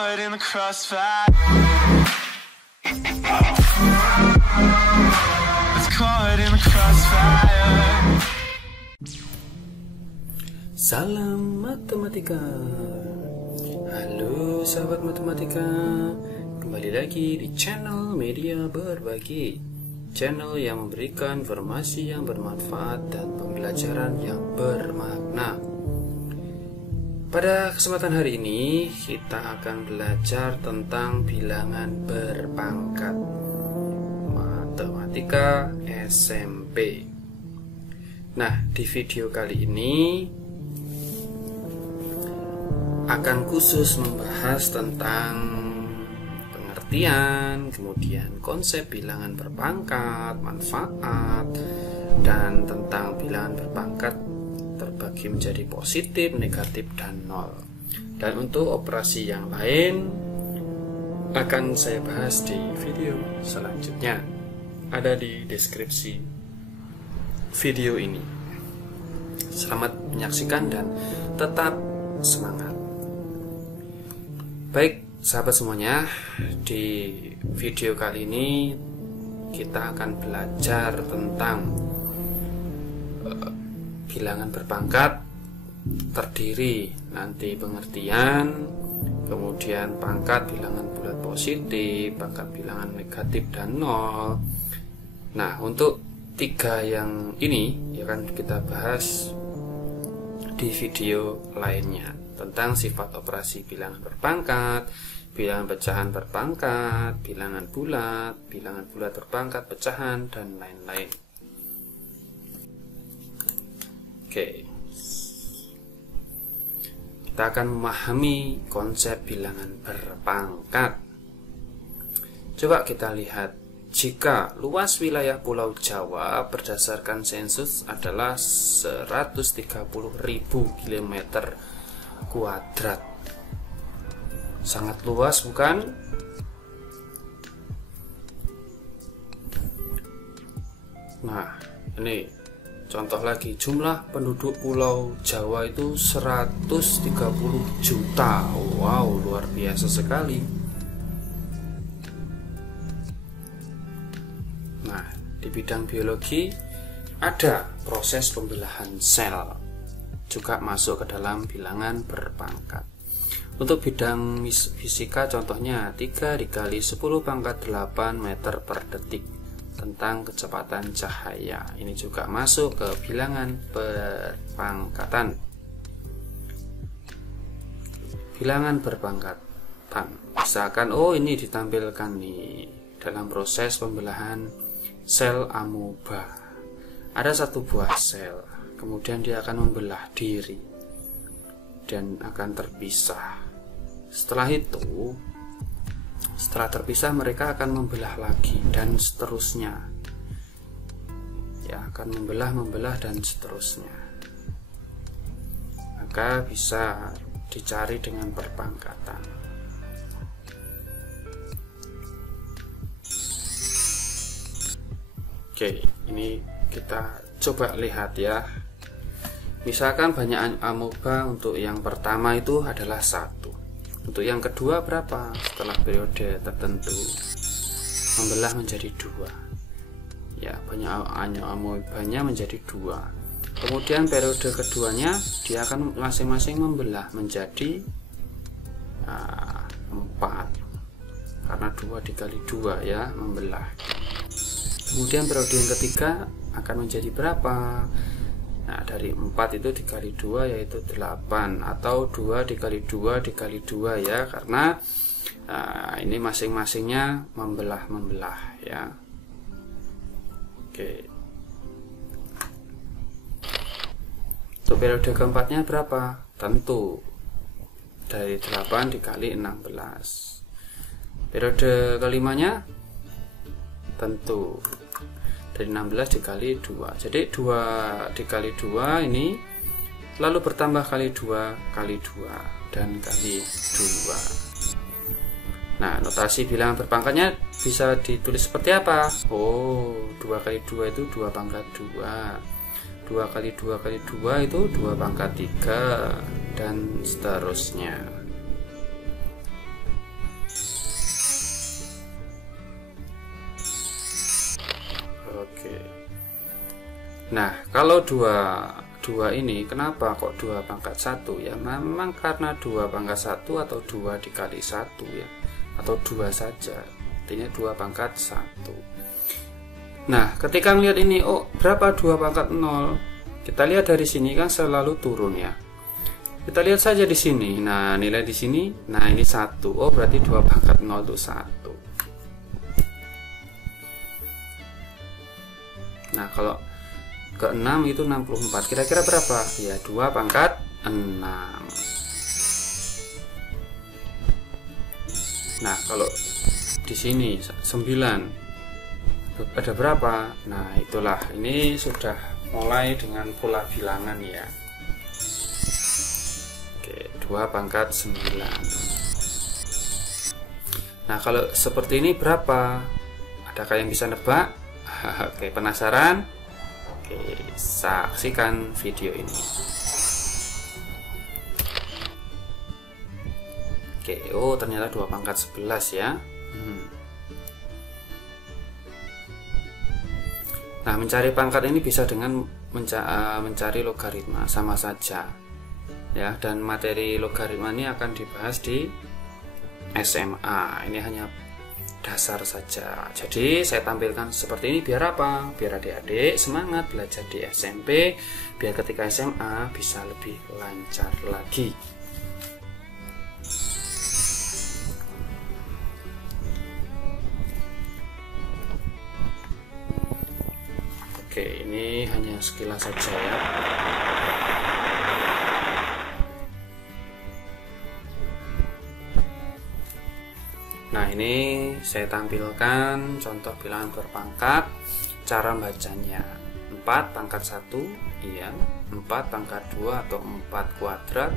caught in the crossfire. It's caught in the crossfire. Salam matematika. Halo sahabat matematika, kembali lagi di channel Media Berbagi, channel yang memberikan informasi yang bermanfaat dan pembelajaran yang bermakna. Pada kesempatan hari ini kita akan belajar tentang bilangan berpangkat matematika SMP. Nah, di video kali ini akan khusus membahas tentang pengertian, kemudian konsep bilangan berpangkat, manfaat, dan tentang bilangan berpangkat terbagi menjadi positif, negatif, dan nol. Dan untuk operasi yang lain akan saya bahas di video selanjutnya, ada di deskripsi video ini. Selamat menyaksikan dan tetap semangat. Baik sahabat semuanya, di video kali ini kita akan belajar tentang bilangan berpangkat, terdiri nanti pengertian, kemudian pangkat bilangan bulat positif, pangkat bilangan negatif, dan nol. Nah, untuk tiga yang ini ya kan kita bahas di video lainnya tentang sifat operasi bilangan berpangkat, bilangan pecahan berpangkat, bilangan bulat berpangkat, pecahan, dan lain-lain. Oke, kita akan memahami konsep bilangan berpangkat. Coba kita lihat, jika luas wilayah Pulau Jawa berdasarkan sensus adalah 130.000 km kuadrat. Sangat luas, bukan? Nah, ini contoh lagi, jumlah penduduk Pulau Jawa itu 130 juta. Wow, luar biasa sekali. Nah, di bidang biologi ada proses pembelahan sel, juga masuk ke dalam bilangan berpangkat. Untuk bidang fisika contohnya 3 dikali 10 pangkat 8 meter per detik, tentang kecepatan cahaya. Ini juga masuk ke bilangan berpangkatan. Bilangan berpangkatan, misalkan ini ditampilkan nih dalam proses pembelahan sel amoeba. Ada satu buah sel, kemudian dia akan membelah diri dan akan terpisah. Setelah terpisah mereka akan membelah lagi dan seterusnya. Ya, akan membelah dan seterusnya. Maka bisa dicari dengan perpangkatan. Oke, ini kita coba lihat ya. Misalkan banyak amoeba, untuk yang pertama itu adalah 1. Untuk yang kedua berapa? Setelah periode tertentu membelah menjadi 2. Ya, banyak amobanya menjadi 2. Kemudian periode keduanya dia akan masing-masing membelah menjadi 4. Karena 2 dikali 2 ya, membelah. Kemudian periode yang ketiga akan menjadi berapa? Nah, dari 4 itu dikali 2 yaitu 8, atau 2 dikali 2 dikali 2 ya, karena ini masing-masingnya membelah ya. Oke. Untuk periode keempatnya berapa? Tentu dari 8 dikali 16. Periode kelimanya tentu dari 16 dikali 2. Jadi 2 dikali 2 ini lalu bertambah kali 2 kali 2 dan kali 2. Nah, notasi bilangan berpangkatnya bisa ditulis seperti apa? 2 kali 2 itu 2 pangkat 2. 2 kali 2 kali 2 itu 2 pangkat 3, dan seterusnya. Nah, kalau dua ini kenapa kok 2 pangkat 1 ya? Memang karena 2 pangkat 1 atau 2 dikali 1 ya, atau 2 saja, artinya 2 pangkat 1. Nah, ketika melihat ini, oh berapa 2 pangkat 0? Kita lihat dari sini kan selalu turun ya. Kita lihat saja di sini. Nah, nilai di sini, nah ini 1. Oh, berarti 2 pangkat 0 itu 1. Nah, kalau ke 6 itu 64. Kira-kira berapa? Ya, 2 pangkat 6. Nah, kalau di sini 9 ada berapa? Nah, itulah, ini sudah mulai dengan pola bilangan ya. Oke, 2 pangkat 9. Nah, kalau seperti ini berapa? Adakah yang bisa nebak? Oke, penasaran? Oke, saksikan video ini. Oke, oh ternyata 2 pangkat 11 ya. Nah, mencari pangkat ini bisa dengan mencari logaritma, sama saja ya, dan materi logaritma ini akan dibahas di SMA. Ini hanya dasar saja. Jadi saya tampilkan seperti ini biar apa? Biar adik-adik semangat belajar di SMP, biar ketika SMA bisa lebih lancar lagi. Oke, ini hanya sekilas saja ya. Nah, ini saya tampilkan contoh bilangan berpangkat, cara bacanya. 4 pangkat 1, iya. 4 pangkat 2 atau 4 kuadrat,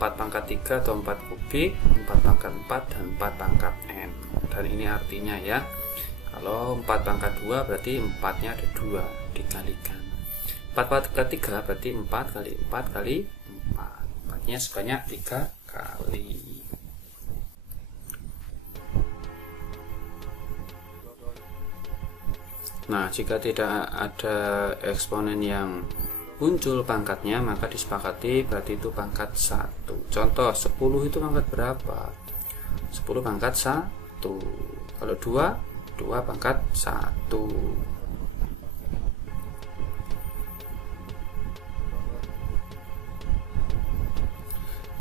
4 pangkat 3 atau 4 kubik, 4 pangkat 4 dan 4 pangkat n. Dan ini artinya ya, kalau 4 pangkat 2 berarti 4-nya ada 2 dikalikan. 4 pangkat 3 berarti 4 kali 4 kali 4. 4-nya sebanyak 3 kali. Nah, jika tidak ada eksponen yang muncul pangkatnya, maka disepakati berarti itu pangkat 1. Contoh, 10 itu pangkat berapa? 10 pangkat 1. Kalau 2 pangkat 1.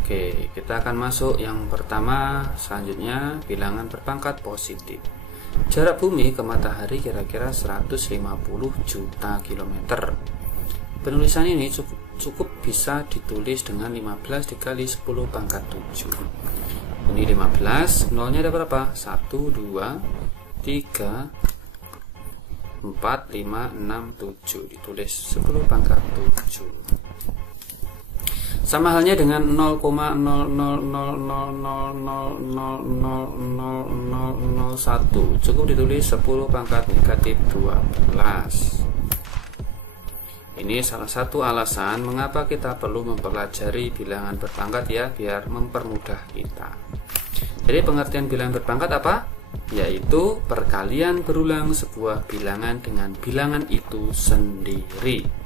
Oke, kita akan masuk yang pertama. Selanjutnya bilangan berpangkat positif. Jarak bumi ke matahari kira-kira 150 juta kilometer. Penulisan ini cukup bisa ditulis dengan 15 dikali 10 pangkat 7. Ini 15, nolnya ada berapa? 1, 2, 3, 4, 5, 6, 7. Ditulis 10 pangkat 7. Sama halnya dengan 0,0000000001, cukup ditulis 10 pangkat negatif 12. Ini salah satu alasan mengapa kita perlu mempelajari bilangan berpangkat ya, biar mempermudah kita. Jadi pengertian bilangan berpangkat apa? Yaitu perkalian berulang sebuah bilangan dengan bilangan itu sendiri.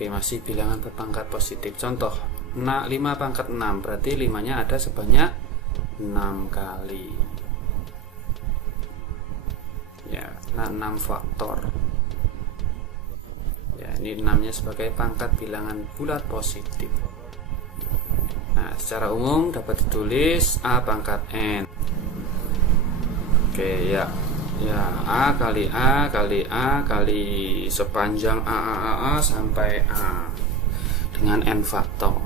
Oke, masih bilangan berpangkat positif. Contoh, 5 pangkat 6 berarti 5-nya ada sebanyak 6 kali. Ya, 6 faktor. Ya, ini 6-nya sebagai pangkat bilangan bulat positif. Nah, secara umum dapat ditulis A pangkat N. Oke, ya. Ya, A kali A kali A kali sepanjang A sampai A dengan N faktor.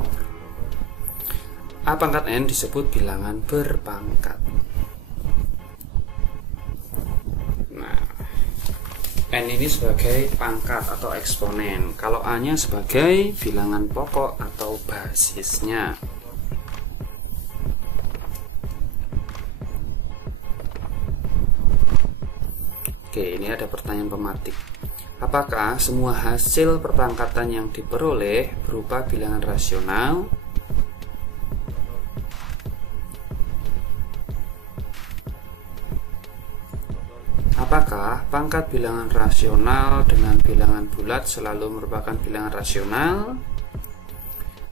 A pangkat N disebut bilangan berpangkat. Nah, N ini sebagai pangkat atau eksponen. Kalau A-nya sebagai bilangan pokok atau basisnya. Oke, ini ada pertanyaan pematik. Apakah semua hasil perpangkatan yang diperoleh berupa bilangan rasional? Apakah pangkat bilangan rasional dengan bilangan bulat selalu merupakan bilangan rasional?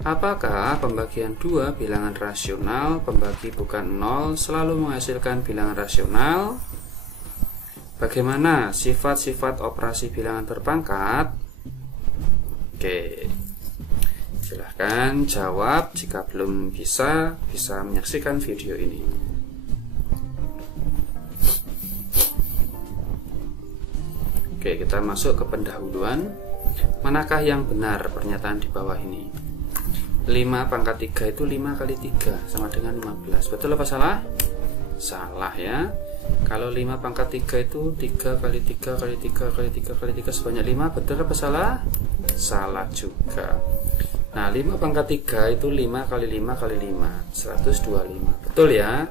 Apakah pembagian 2 bilangan rasional pembagi bukan 0 selalu menghasilkan bilangan rasional? Bagaimana sifat-sifat operasi bilangan berpangkat? Oke, silahkan jawab. Jika belum bisa menyaksikan video ini. Oke, kita masuk ke pendahuluan. Manakah yang benar pernyataan di bawah ini? 5 pangkat 3 itu 5 kali 3 sama dengan 15. Betul apa salah? Salah ya. Kalau 5 pangkat 3 itu 3 kali 3 kali 3 kali 3 kali 3 sebanyak 5. Betul apa salah? Salah juga. Nah, 5 pangkat 3 itu 5 kali 5 kali 5 125. Betul ya?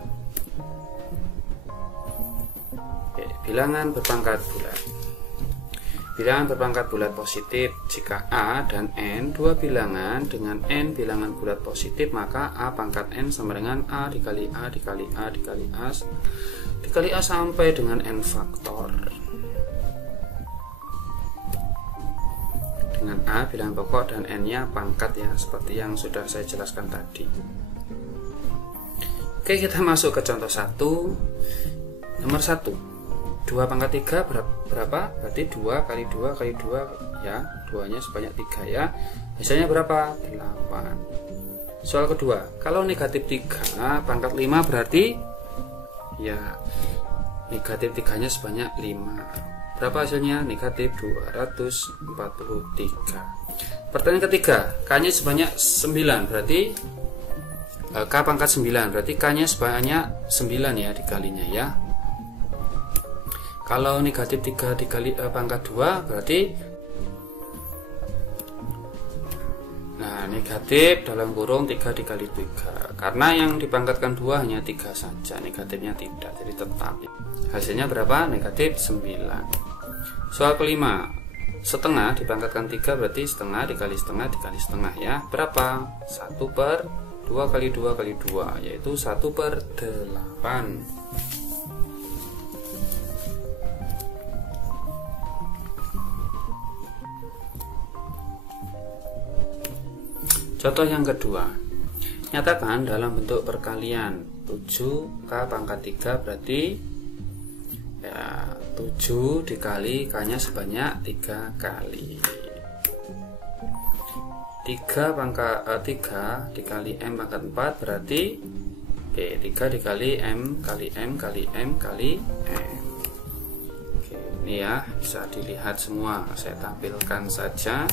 Oke, bilangan berpangkat bulat. Bilangan berpangkat bulat positif. Jika A dan N dua bilangan dengan N bilangan bulat positif, maka A pangkat N sama dengan A dikali A dikali A dikali A dikali A sampai dengan N faktor. Dengan A bilangan pokok dan N nya pangkat ya, seperti yang sudah saya jelaskan tadi. Oke, kita masuk ke contoh 1. Nomor 1, 2 pangkat 3 berapa? Berarti 2 kali 2 kali 2 ya, 2 nya sebanyak 3 ya. Hasilnya berapa? 8. Soal kedua, kalau negatif 3 pangkat 5 berarti ya negatif 3 nya sebanyak 5. Berapa hasilnya? Negatif 243. Pertanyaan ketiga, K nya sebanyak 9 berarti K pangkat 9 berarti K nya sebanyak 9 ya dikalinya ya. Kalau negatif 3 dikali pangkat 2 berarti negatif dalam kurung 3 dikali 3. Karena yang dipangkatkan 2 hanya 3 saja, negatifnya tidak, jadi tetap. Hasilnya berapa? Negatif 9. Soal kelima, setengah dipangkatkan 3 berarti setengah dikali setengah dikali setengah ya. Berapa? 1 per 2 kali 2 kali 2, yaitu 1 per 8. Contoh yang kedua, nyatakan dalam bentuk perkalian 7K pangkat 3 berarti ya, 7 dikali K nya sebanyak 3 kali. 3 dikali M pangkat 4 berarti 3 dikali M kali M kali M kali M. Oke, ini ya bisa dilihat semua, saya tampilkan saja.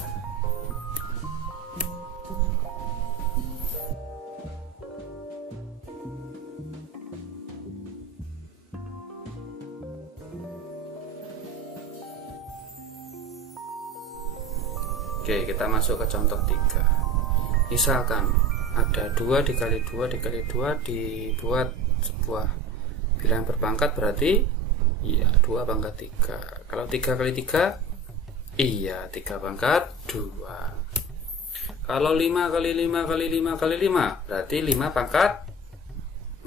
Oke, kita masuk ke contoh 3. Misalkan ada 2 dikali 2 dikali 2 dibuat sebuah bilangan berpangkat berarti iya 2 pangkat 3. Kalau 3 kali 3 iya 3 pangkat 2. Kalau 5 kali 5 kali 5 kali 5 berarti 5 pangkat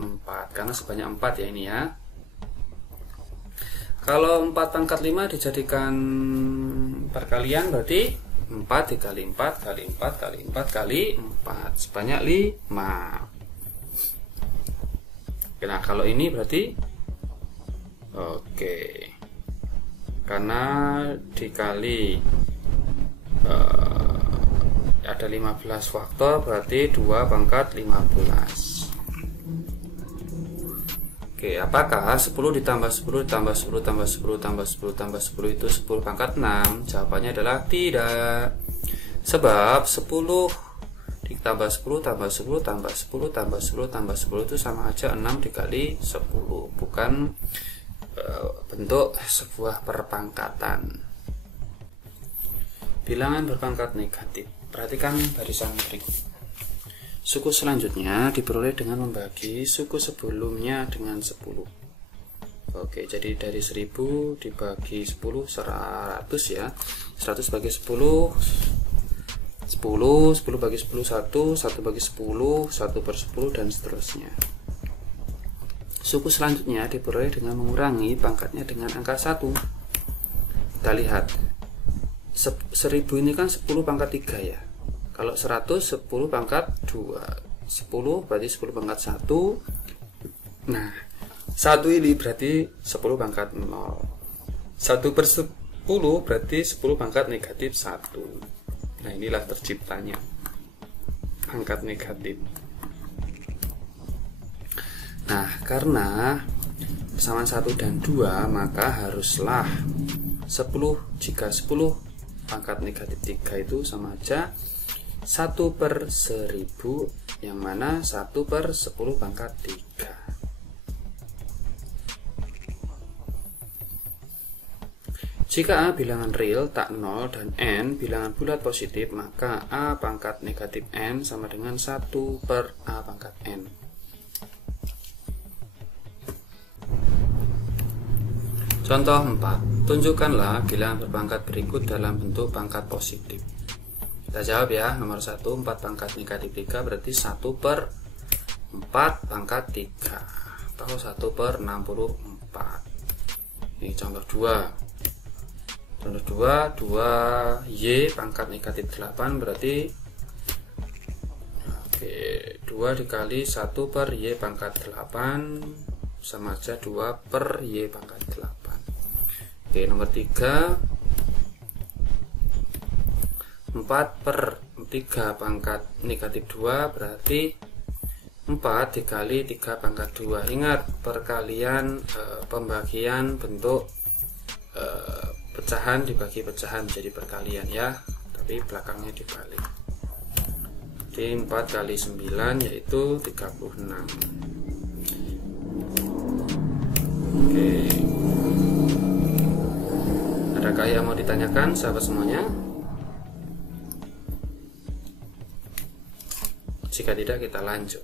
4 karena sebanyak 4 ya ini ya. Kalau 4 pangkat 5 dijadikan perkalian berarti 4 dikali 4 kali 4 kali 4 kali 4 sebanyak 5. Nah kalau ini berarti oke, karena dikali ada 15 faktor berarti 2 pangkat 15. Oke, apakah 10 ditambah 10 ditambah 10 tambah 10 tambah 10 tambah 10 itu 10 pangkat 6? Jawabannya adalah tidak. Sebab 10 ditambah 10 tambah 10 tambah 10 tambah 10 tambah 10 itu sama aja 6 dikali 10, bukan bentuk sebuah perpangkatan. Bilangan berpangkat negatif. Perhatikan barisan berikut. Suku selanjutnya diperoleh dengan membagi suku sebelumnya dengan 10. Oke, jadi dari 1000 dibagi 10 100 ya. 100 bagi 10 10, 10 bagi 10 1, 1 bagi 10, 1 per 10 dan seterusnya. Suku selanjutnya diperoleh dengan mengurangi pangkatnya dengan angka 1. Kita lihat 1000 ini kan 10 pangkat 3 ya. Kalau 100 10 pangkat 2, 10 berarti 10 pangkat 1. Nah 1 ini berarti 10 pangkat 0. 1 per 10 berarti 10 pangkat negatif 1. Nah inilah terciptanya pangkat negatif. Nah karena persamaan 1 dan 2 maka haruslah 10, jika 10 pangkat negatif 3 itu sama aja 1 per 1000, yang mana 1 per 10 pangkat 3. Jika A bilangan real tak 0 dan N bilangan bulat positif, maka A pangkat negatif N sama dengan 1 per A pangkat N. Contoh 4. Tunjukkanlah bilangan berpangkat berikut dalam bentuk pangkat positif. Kita jawab ya. Nomor 1, 4 pangkat negatif 3 berarti 1 per 4 pangkat 3 atau 1 per 64. Ini contoh 2. Contoh 2, 2Y pangkat negatif 8 berarti 2 dikali 1 per Y pangkat 8 sama aja 2 per Y pangkat 8. Nomor 3, 4 per 3 pangkat negatif 2 berarti 4 dikali 3 pangkat 2. Ingat perkalian pembagian bentuk pecahan dibagi pecahan jadi perkalian ya, tapi belakangnya dibalik. Jadi 4 kali 9 yaitu 36. Oke. Adakah yang mau ditanyakan sahabat semuanya? Jika tidak kita lanjut.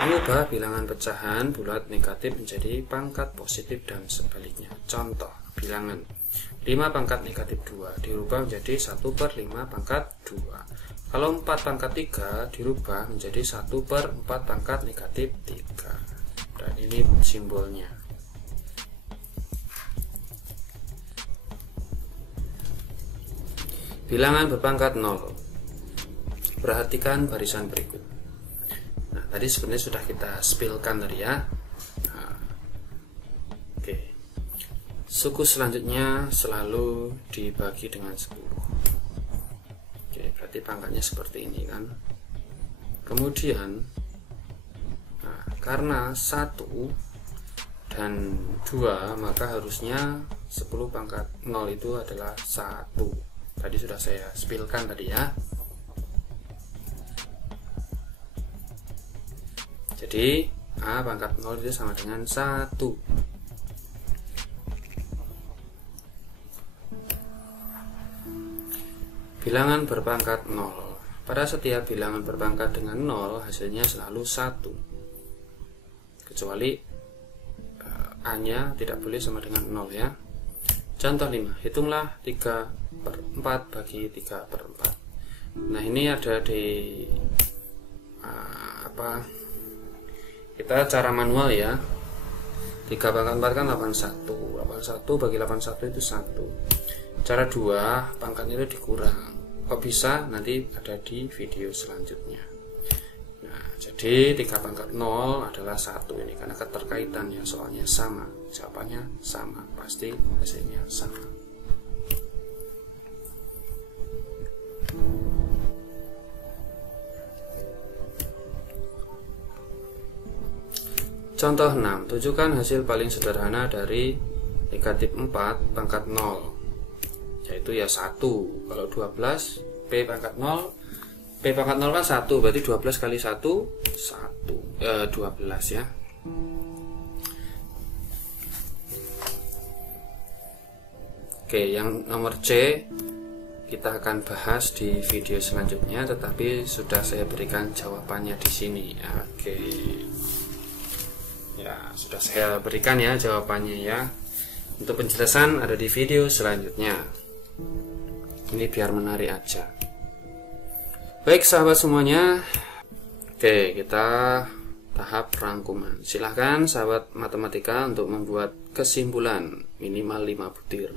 Mengubah bilangan pecahan bulat negatif menjadi pangkat positif dan sebaliknya. Contoh, bilangan 5 pangkat negatif 2 dirubah menjadi 1 per 5 pangkat 2. Kalau 4 pangkat 3 dirubah menjadi 1 per 4 pangkat negatif 3. Dan ini simbolnya. Bilangan berpangkat 0. Perhatikan barisan berikut. Nah, tadi sebenarnya sudah kita spillkan tadi ya. Nah, oke. Suku selanjutnya selalu dibagi dengan 10. Oke, berarti pangkatnya seperti ini kan. Kemudian nah, karena 1 dan 2 maka harusnya 10 pangkat 0 itu adalah 1. Tadi sudah saya spillkan tadi ya. Jadi A pangkat 0 itu sama dengan 1. Bilangan berpangkat 0. Pada setiap bilangan berpangkat dengan 0 hasilnya selalu 1. Kecuali A-nya tidak boleh sama dengan 0 ya. Contoh 5. Hitunglah 3 per 4 bagi 3 per 4. Nah ini ada di kita cara manual ya. 3 pangkat 4 kan 81. 81 bagi 81 itu 1. Cara 2 pangkatnya itu dikurang. Kok bisa? Nanti ada di video selanjutnya. Nah, jadi 3 pangkat 0 adalah 1 ini karena keterkaitannya soalnya sama. Jawabannya sama, pasti hasilnya sama. Contoh 6. Tunjukkan hasil paling sederhana dari negatif 4 pangkat 0, yaitu ya 1. Kalau 12 P pangkat 0, P pangkat 0 kan 1, berarti 12 kali 1 12 ya. Oke, yang nomor C kita akan bahas di video selanjutnya, tetapi sudah saya berikan jawabannya di sini. Oke. Ya, sudah saya berikan ya jawabannya ya. Untuk penjelasan ada di video selanjutnya. Ini biar menarik aja. Baik sahabat semuanya. Oke, kita tahap rangkuman. Silahkan sahabat matematika untuk membuat kesimpulan minimal 5 butir.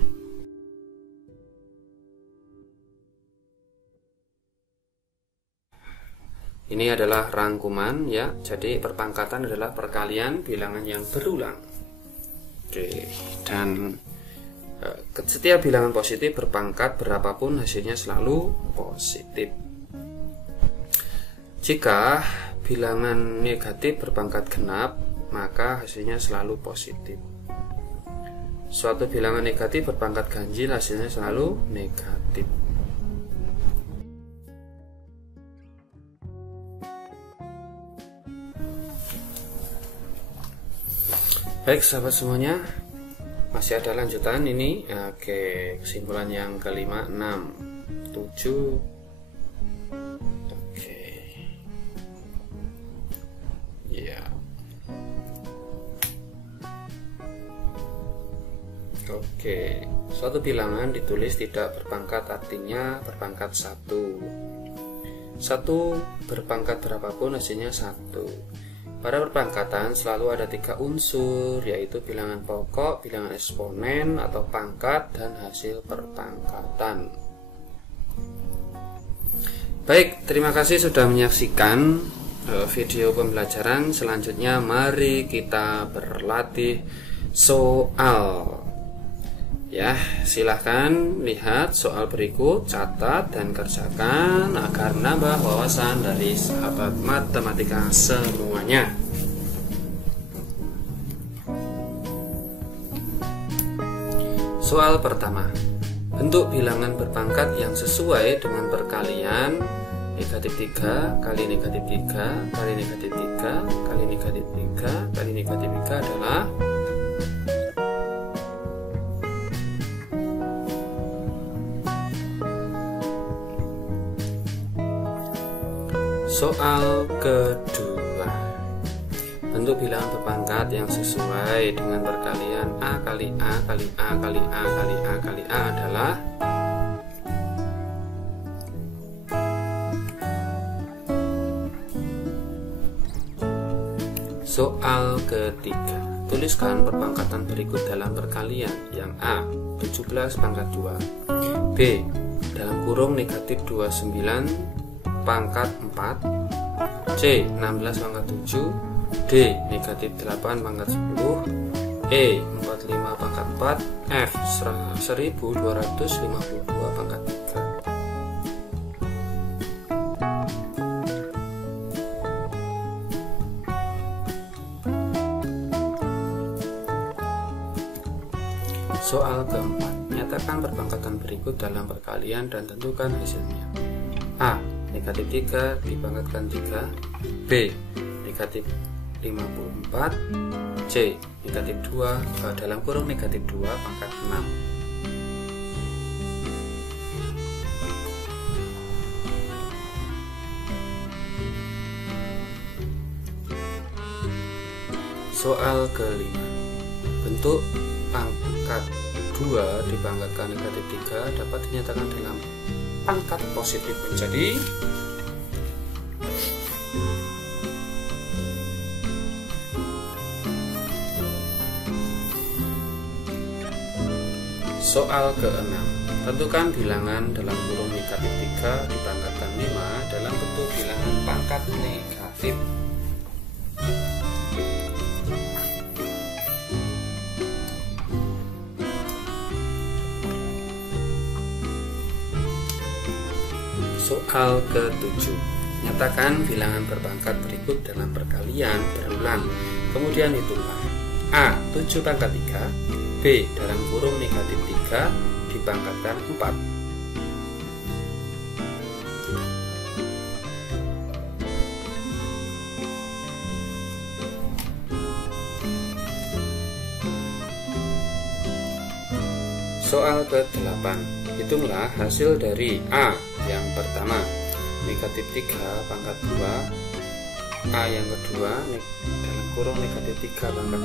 Ini adalah rangkuman ya. Jadi perpangkatan adalah perkalian bilangan yang berulang. Oke, dan setiap bilangan positif berpangkat berapapun hasilnya selalu positif. Jika bilangan negatif berpangkat genap, maka hasilnya selalu positif. Suatu bilangan negatif berpangkat ganjil hasilnya selalu negatif. Baik sahabat semuanya, masih ada lanjutan ini. Oke, kesimpulan yang kelima, 6, 7. Oke, ya. Oke, suatu bilangan ditulis tidak berpangkat artinya berpangkat 1. 1 berpangkat berapapun hasilnya 1. Pada perpangkatan selalu ada 3 unsur, yaitu bilangan pokok, bilangan eksponen atau pangkat, dan hasil perpangkatan. Baik, terima kasih sudah menyaksikan video pembelajaran. Selanjutnya mari kita berlatih soal. Ya, silahkan lihat soal berikut, catat dan kerjakan agar nambah wawasan dari sahabat matematika semuanya. Soal pertama, bentuk bilangan berpangkat yang sesuai dengan perkalian negatif 3 kali negatif 3 kali negatif 3 kali negatif 3 kali negatif 3 adalah soal kedua. Bentuk bilangan berpangkat yang sesuai dengan perkalian A kali A kali A kali A kali A kali A adalah soal ketiga. Tuliskan perpangkatan berikut dalam perkalian. Yang A, 17 pangkat 2. B, dalam kurung negatif 29 pangkat 4, C 16 pangkat 7, D negatif 8 pangkat 10, E 45 pangkat 4, F 1252 pangkat 3. Soal keempat, nyatakan perpangkatan berikut dalam perkalian dan tentukan hasilnya. A, negatif 3 dipangkatkan 3, B negatif 54, C negatif 2 dalam kurung negatif 2 pangkat 6. Soal kelima, bentuk pangkat 2 dipangkatkan negatif 3 dapat dinyatakan dalam pangkat positif menjadi soal ke-6. Tentukan bilangan dalam kurung negatif 3 dipangkatkan 5 dalam bentuk bilangan pangkat negatif. Soal ke-7. Nyatakan bilangan berpangkat berikut dalam perkalian berulang. Kemudian hitunglah. A, 7 pangkat 3, B, dalam kurung negatif 3 dipangkatkan 4. Soal ke-8. Hitunglah hasil dari A yang pertama, negatif 3 pangkat 2, A yang kedua dalam kurung negatif 3 pangkat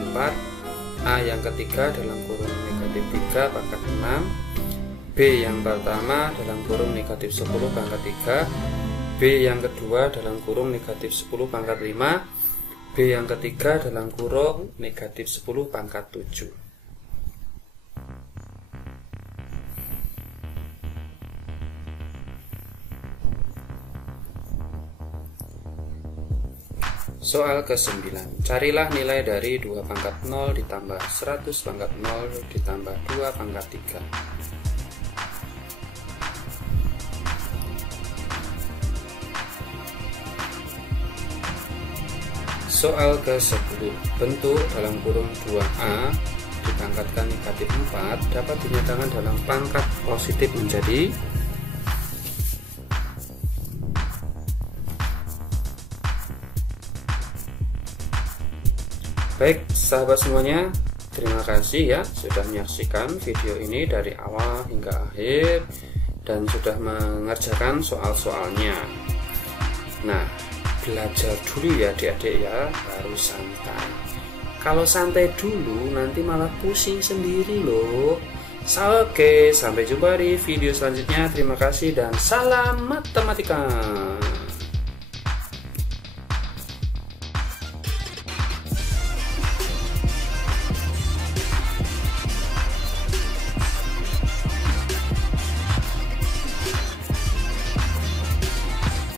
4, A yang ketiga dalam kurung negatif 3 pangkat 6, B yang pertama dalam kurung negatif 10 pangkat 3, B yang kedua dalam kurung negatif 10 pangkat 5, B yang ketiga dalam kurung negatif 10 pangkat 7. Soal ke-9. Carilah nilai dari 2 pangkat 0 ditambah 100 pangkat 0 ditambah 2 pangkat 3. Soal ke-10. Bentuk dalam kurung 2A dipangkatkan negatif 4 dapat dinyatakan dalam pangkat positif menjadi. Baik, sahabat semuanya, terima kasih ya sudah menyaksikan video ini dari awal hingga akhir dan sudah mengerjakan soal-soalnya. Nah, belajar dulu ya adik-adik ya, baru santai. Kalau santai dulu nanti malah pusing sendiri loh. Oke, sampai jumpa di video selanjutnya. Terima kasih dan salam matematika.